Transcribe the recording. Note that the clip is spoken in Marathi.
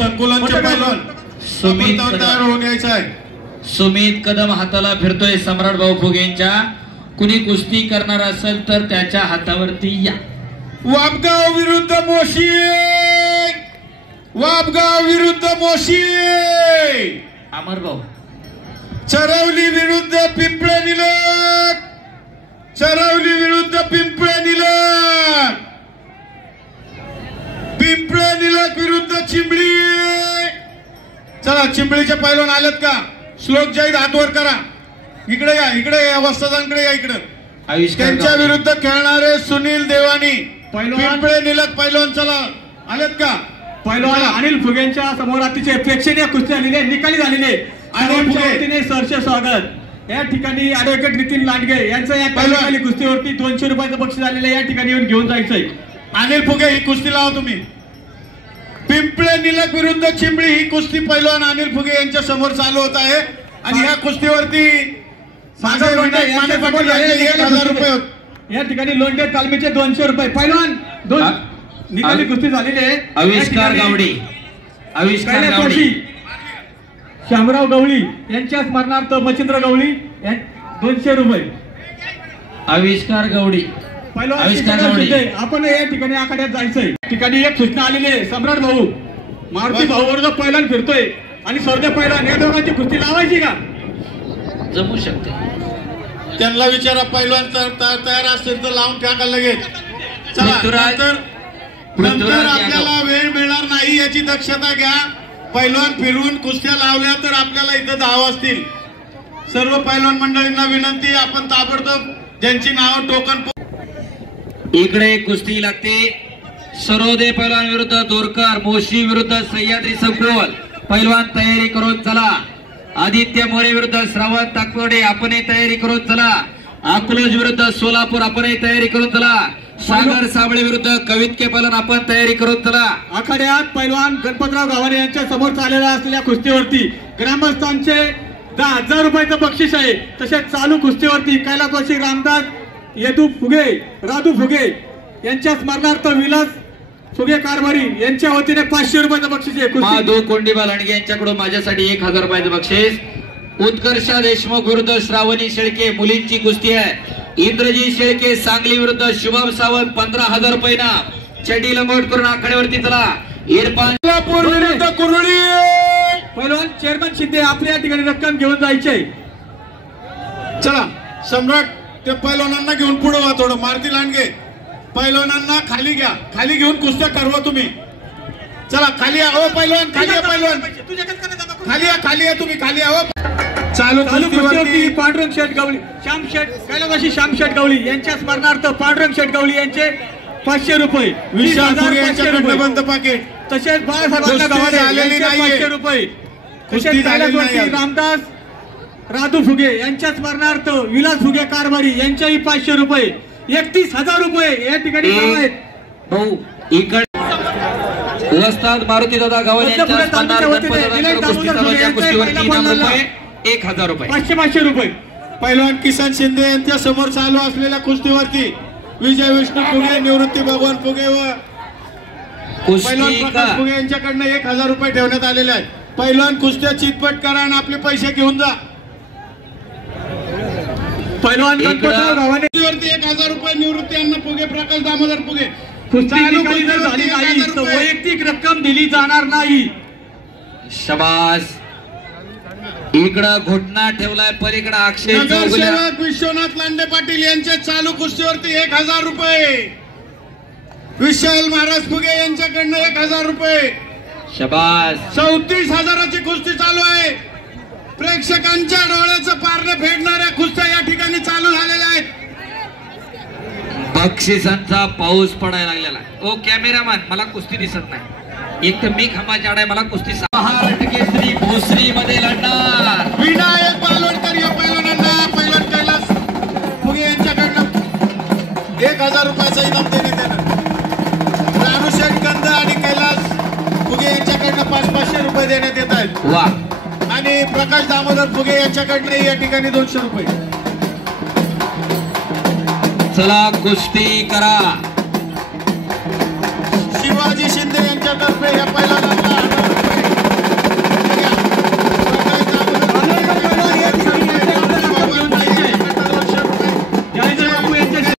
संकुलांचे पैलवान सुमित तयार होऊन यायचं आहे. सुमित कदम हाताला फिरतोय सम्राट भाऊ फुगेंच्या. कुणी कुस्ती करणार असेल तर त्याच्या हातावरती या. वापगाव विरुद्ध मोशी, वापगाव विरुद्ध मोशी, अमर भाऊ. चरवली विरुद्ध पिंपळे निलक, चरवली विरुद्ध पिंपळे निलक, पिंपळे निलक विरुद्ध चिंबळी. चला चिंबळीचे पैलवान आलेत का? श्लोक जाहीर हात वर करा. इकडे या, इकडे या, वस्तादांकडे या, इकडे. त्यांच्या विरुद्ध खेळणारे सुनील देवानी पिंपळे निलक पैलवान चला आलेत का? पैलवान अनिल फुगेंच्या समोर अतिशय प्रेक्षणीय कुस्ती झालेली आहे, निकाली झालेली आहे. आणि सरचे स्वागत. या ठिकाणी ऍडव्होकेट नितीन लांडगे यांचं या पैलवानी कुस्तीवरती 200 रुपयाचं बक्षीस आलेलं आहे. या ठिकाणी येऊन घेऊन जायचंय. अनिल फुगे ही कुस्ती लावा तुम्ही. पिंपळे निलक विरुद्ध चिंबळी ही कुस्ती पैलवान अनिल फुगे यांच्या समोर चालू होत आहे. आणि या कुस्तीवरती 1000 रुपये. या ठिकाणी लोंढे तालमीचे 200 रुपये. पैलवान निकाली कुस्ती झालेली आहे. आविष्कार गावडे, आविष्कार गावडे, शामराव गवळी यांच्या स्मरणार्थ मच्छिंद्र गवळी 200 रुपये. आविष्कार गवडी, आविष्कार गवडी. आपण या ठिकाणी आखाड्यात जायचंय. ठिकाणी एक सूचना आलेली आहे. सम्राट भाऊ मारुती भाऊ वर्ग पैलवान फिरतोय आणि स्वर्ग पैलवान या दोघांची कुस्ती लावायची का? जमू शकते. त्यांना विचारा. पैलवान तयार असतील तर लावून टाका लगेच. चला नंतर आपल्याला वेळ मिळणार नाही याची दक्षता घ्या. पैलवान फिरवून कुस्त्या लावल्या तर आपल्याला इथं 10 वाजतील. सर्व पैलवान मंडळींना विनंती, आपण ताबडतोब ज्यांची नावं टोकन. इकडे कुस्ती लागते. सरोदे पैलवान विरुद्ध दोरकर, मोशी विरुद्ध सह्याद्री संकुल. पैलवान तयारी करून चला. आदित्य मोरे विरुद्ध श्रावण ताकवडे, आपणही तयारी करून चला. अकलूज विरुद्ध सोलापूर, आपणही तयारी करून चला. सागर साबळे विरुद्ध कवितके पैलवान, आपण तयारी करून चला. आखाड्यात पैलवान गणपतराव गावाने यांच्या समोर चाललेल्या असलेल्या कुस्तीवरती ग्रामस्थांचे 10,000 रुपयाचं बक्षीस आहे. तसेच चालू कुस्तीवरती कैलासवासी रामदास येदू फुगे, राधू फुगे यांच्या स्मरणार्थ विलास फुगे कारभारी यांच्या वतीने 500 रुपयाचं बक्षीस आहे. माधव कोंडीबा लांडगे यांच्याकडून माझ्यासाठी 1000 रुपयाचं बक्षीस. उत्कर्षा देशमुख विरुद्ध श्रावणी शेळके मुलींची कुस्ती आहे. इंद्रजी शेळके सांगली विरुद्ध शुभम सावंत 15,000 रुपये ना. चडी लंगोट करून आखाड्यावरती चला. इरफान विरुद्ध कुरळी. पैलवान चेअरमन शिंदे आपल्या ठिकाणी रक्कम घेऊन जायचे. चला सम्राट ते पैलवानांना घेऊन पुढे व्हा. थोडं मारुती लांडगे पैलवानांना खाली घ्या. खाली घेऊन कुस्त्या करवा तुम्ही. चला खाली या. ओ पैलवान खाली या. पैलवान खाली या, खाली या तुम्ही, खाली या. चालू कुस्तीवरती पांडुरंग शेठ गवळी, श्याम शेठ कैलासवासी श्याम शेठ गवळी यांच्या स्मरणार्थ पांडुरंग शेठ गवळी यांचे 500 रुपये. विशाल फुगे यांच्याकडनं बंद पाकिट. तसेच बाळासाहेबांना गावाने आलेले 500 रुपये. तसेच कैलासवासी रामदास राधू फुगे यांच्या स्मरणार्थ विलास फुगे कारभारी यांच्याही 500 रुपये. 31,000 रुपये या ठिकाणी आहेत. भाऊ इकडे वस्ताद मारुती दादा गावाने यांच्या स्मरणार्थ कुस्तीवरती इनाम रुपये 1000 रुपये. 500 रुपये. पैलवान किसन शिंदे यांच्या समोर चालू असलेल्या कुस्तीवरती विजय विष्णू फुगे, निवृत्ती भगवान फुगे व पैलवान प्रकाश फुगे यांच्याकडनं 1000 रुपये ठेवण्यात आलेले आहेत. पैलवान कुस्त्या चितपट करा आणि आपले पैसे घेऊन जा. पैलवान गणपतराव गावाने 1000 रुपये. निवृत्ती अण्णा फुगे, प्रकाश दामोदर फुगे. वैयक्तिक रक्कम दिली जाणार नाही. शबास. इकडं घोटना ठेवलाय, पलीकडे अक्षय नगरसेवक विश्वनाथ लांडे पाटील यांच्या चालू कुस्तीवरती 1000 रुपये. विशाल महाराज फुगे यांच्याकडनं 1000 रुपये. शबास. 34,000ची कुस्ती चालू आहे. प्रेक्षकांच्या डोळ्याचं पारणे फेडणाऱ्या कुस्त्या या ठिकाणी चालू झालेल्या आहेत. बक्षिसांचा पाऊस पडायला लागलेला. ओ कॅमेरामॅन, मला कुस्ती दिसत नाही. एक तर मी खमाच्या आहे, मला कुस्ती. केसरी भोसरी मध्ये लढणार विनायक बालोडकर या पैलवानांना पैलवान कैलास फुगे यांच्याकडनं 1000 रुपयाचा इनाम देण्यात येणार. रानुशेठ गंध आणि कैलास फुगे यांच्याकडनं 500 रुपये देण्यात येत आहेत. वा. आणि प्रकाश दामोदर फुगे यांच्याकडनं या ठिकाणी 200 रुपये. चला कुस्ती करा. शिवाजी शिंदे यांच्यातर्फे या पैलवानांना